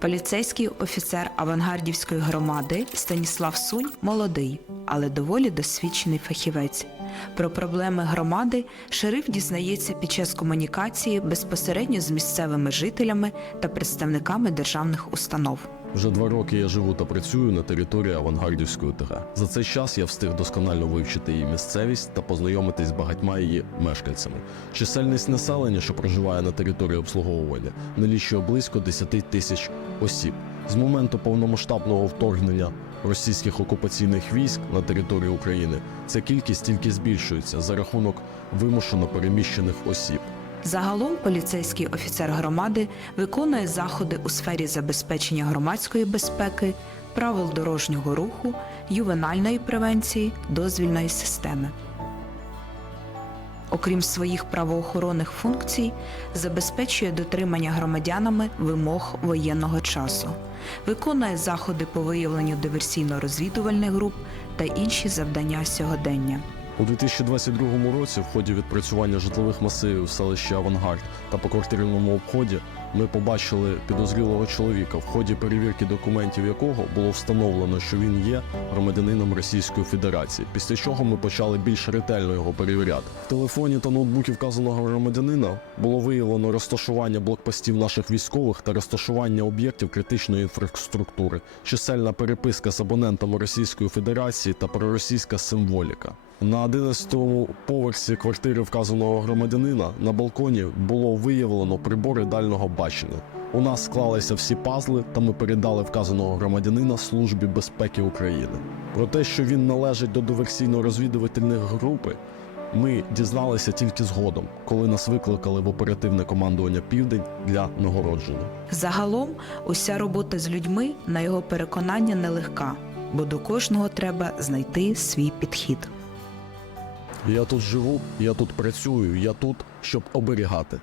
Поліцейський офіцер авангардівської громади Станіслав Сунь молодий, але доволі досвідчений фахівець. Про проблеми громади шериф дізнається під час комунікації безпосередньо з місцевими жителями та представниками державних установ. Вже два роки я живу та працюю на території Авангардівської ОТГ. За цей час я встиг досконально вивчити її місцевість та познайомитись з багатьма її мешканцями. Чисельність населення, що проживає на території обслуговування, налічує близько 10 тисяч осіб. З моменту повномасштабного вторгнення російських окупаційних військ на територію України ця кількість тільки збільшується за рахунок вимушено переміщених осіб. Загалом поліцейський офіцер громади виконує заходи у сфері забезпечення громадської безпеки, правил дорожнього руху, ювенальної превенції, дозвільної системи. Окрім своїх правоохоронних функцій, забезпечує дотримання громадянами вимог воєнного часу, виконує заходи по виявленню диверсійно-розвідувальних груп та інші завдання сьогодення. У 2022 році, в ході відпрацювання житлових масивів в селищі Авангард та по квартирному обході, ми побачили підозрілого чоловіка, в ході перевірки документів якого було встановлено, що він є громадянином Російської Федерації. Після чого ми почали більш ретельно його перевіряти. В телефоні та ноутбукі вказаного громадянина було виявлено розташування блокпостів наших військових та розташування об'єктів критичної інфраструктури, чисельна переписка з абонентами Російської Федерації та проросійська символіка. На 11-му поверсі квартири вказаного громадянина на балконі було виявлено прибори дальнього бачення. У нас склалися всі пазли, та ми передали вказаного громадянина Службі безпеки України. Про те, що він належить до диверсійно-розвідувальних групи, ми дізналися тільки згодом, коли нас викликали в оперативне командування Південь для нагородження. Загалом, уся робота з людьми, на його переконання, нелегка, бо до кожного треба знайти свій підхід. Я тут живу, я тут працюю, я тут, щоб оберігати.